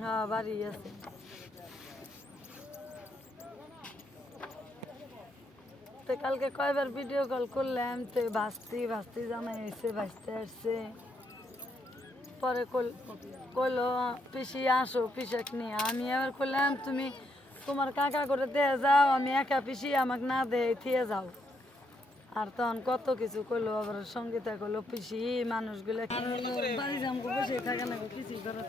হ্যাঁ বাড়ি আছে। তো কালকে কয়বার ভিডিও কল করলাম, তো ভাস্তি জামাই এসে ভাসতে আসছে। পরে কইলো পিসি আসো পিসাক নিয়ে। আমি আবার কইলাম তুমি তোমার কাকা করে দিয়ে যাও, আমি একা পিসি আমাকে না দেয় থিয়ে যাও। আর তখন কত কিছু কইলো, আবার সঙ্গীতা কইলো পিসি মানুষগুলো বাড়ি জামকে বসে থাকে না, পিসি করা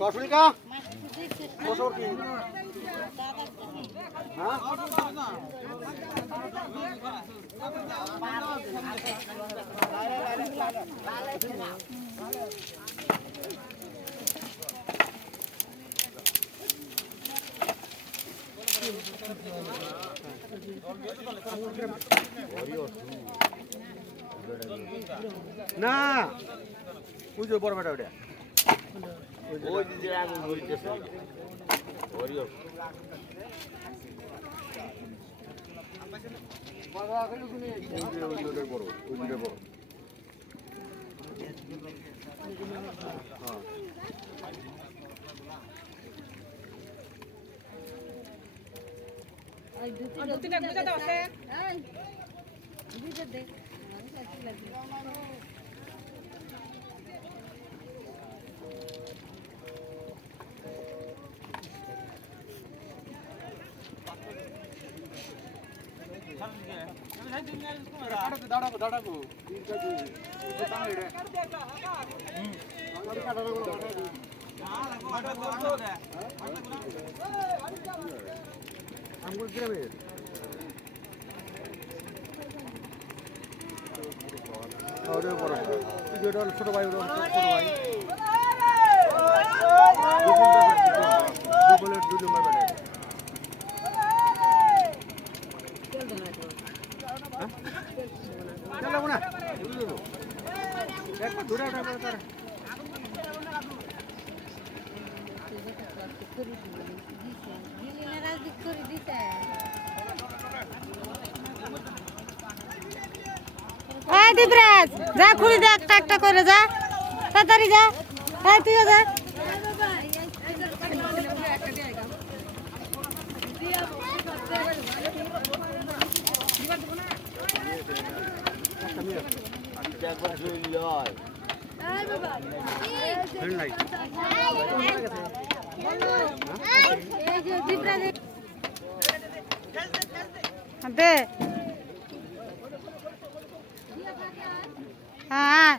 কসুরিকা কসুর কি হ্যাঁ না ওই যে বড় বেটা ওটা ওই যে আগুন হইতেছে ওরিও বাবা কইলো কোনে ওই যে বড় ওই যে বড় হ্যাঁ এই দুটিটা বুঝা দাও আছে এই বুঝা দে দাঁড়াবো আমগুলো গ্রামের ছোট ভাই দুই নম্বর একবার ধরে তারা দীপরাজ যা খুলি যা একটা করে যা তাড়াতাড়ি যা তুইও যা দে হ্যাঁ